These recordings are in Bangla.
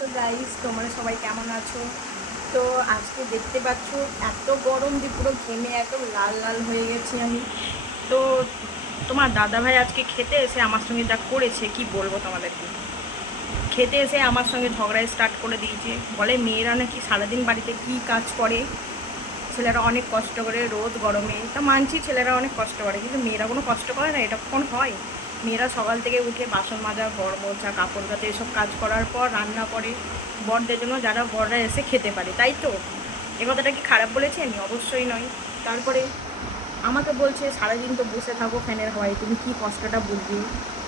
তো গাইস তোমরা সবাই কেমন আছো? তো আজকে দেখতে পাচ্ছ, এত গরম যে পুরো ঘেমে একদম লাল লাল হয়ে গেছি আমি। তো তোমার দাদা ভাই আজকে খেতে এসে আমার সঙ্গে যা করেছে, কি বলব তোমাদেরকে? খেতে এসে আমার সঙ্গে ঝগড়ায় স্টার্ট করে দিয়েছে। বলে, মেয়েরা নাকি সারাদিন বাড়িতে কি কাজ করে? ছেলেরা অনেক কষ্ট করে রোদ গরমে। তা মানছি ছেলেরা অনেক কষ্ট করে, কিন্তু মেয়েরা কোনো কষ্ট করে না, এটা কখন হয়? মেয়েরা সকাল থেকে উঠে বাসন মাজা, ঘর মোছা, কাপড় কাচা, এসব কাজ করার পর রান্না করে বরদের জন্য যারা বররা এসে খেতে পারে, তাই তো? এ কথাটা কি খারাপ বলেছি আমি অবশ্যই নয়। তারপরে আমাকে বলছে, সারাদিন তো বসে থাকো ফ্যানের হয় তুমি কি কষ্টটা বুঝবে?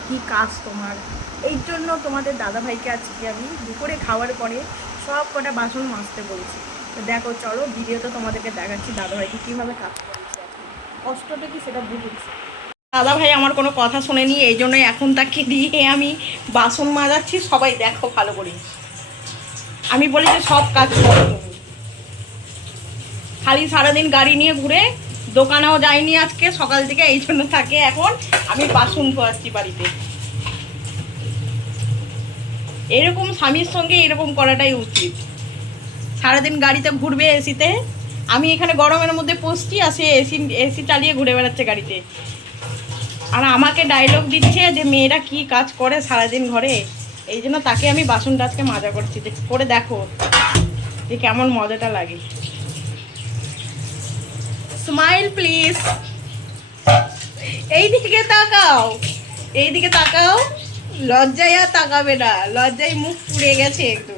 কি কাজ তোমার? এই জন্য তোমাদের দাদা ভাইকে আজকে আমি দুপুরে খাওয়ার পরে সব কটা বাসন মাজতে বলছি। তো দেখো, চলো ভিডিওতে তোমাদেরকে দেখাচ্ছি দাদা ভাইকে কীভাবে কাজ করেছে। কষ্টটা কি সেটা বুঝেছি। দাদা ভাই আমার কোনো কথা শোনেনি, এই জন্যই এখন তাকে দিয়ে আমি বাসন মাজাচ্ছি, সবাই দেখো ভালো করে। আমি বলি যে সব কাজ খালি সারাদিন গাড়ি নিয়ে ঘুরে, দোকানেও যাইনি আজকে, সকাল থেকে এই জন্য থাকে এখন, আমি বাসন ধোয়াচ্ছি বাড়িতে। এরকম স্বামীর সঙ্গে এরকম করাটাই উচিত। সারাদিন গাড়িতে ঘুরবে এসিতে, আমি এখানে গরমের মধ্যে পড়ছি আর সে এসি এসি চালিয়ে ঘুরে বেড়াচ্ছে গাড়িতে। আর আমাকে ডায়লগ দিচ্ছে যে মেয়েরা কি কাজ করে সারাদিন ঘরে। এই জন্য তাকে আমি বাসনটা আজকে মাজা করছি। যে করে দেখো যে কেমন মজাটা লাগে। স্মাইল প্লিজ এই দিকে তাকাও। এই দিকে তাকাও। লজ্জায় আর তাকাবে না। লজ্জায় মুখ পুড়ে গেছে একটু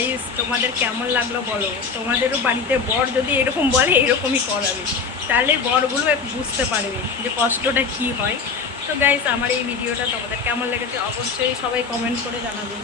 গাইস তোমাদের কেমন লাগল বলো? তোমাদেরও বাড়িতে বর যদি এরকম বলে, এরকমই করাবে। তাহলে বরগুলো বুঝতে পারবে যে কষ্টটা কি হয়। তো গাইস আমার এই ভিডিওটা তোমাদের কেমন লেগেছে অবশ্যই সবাই কমেন্ট করে জানাবে।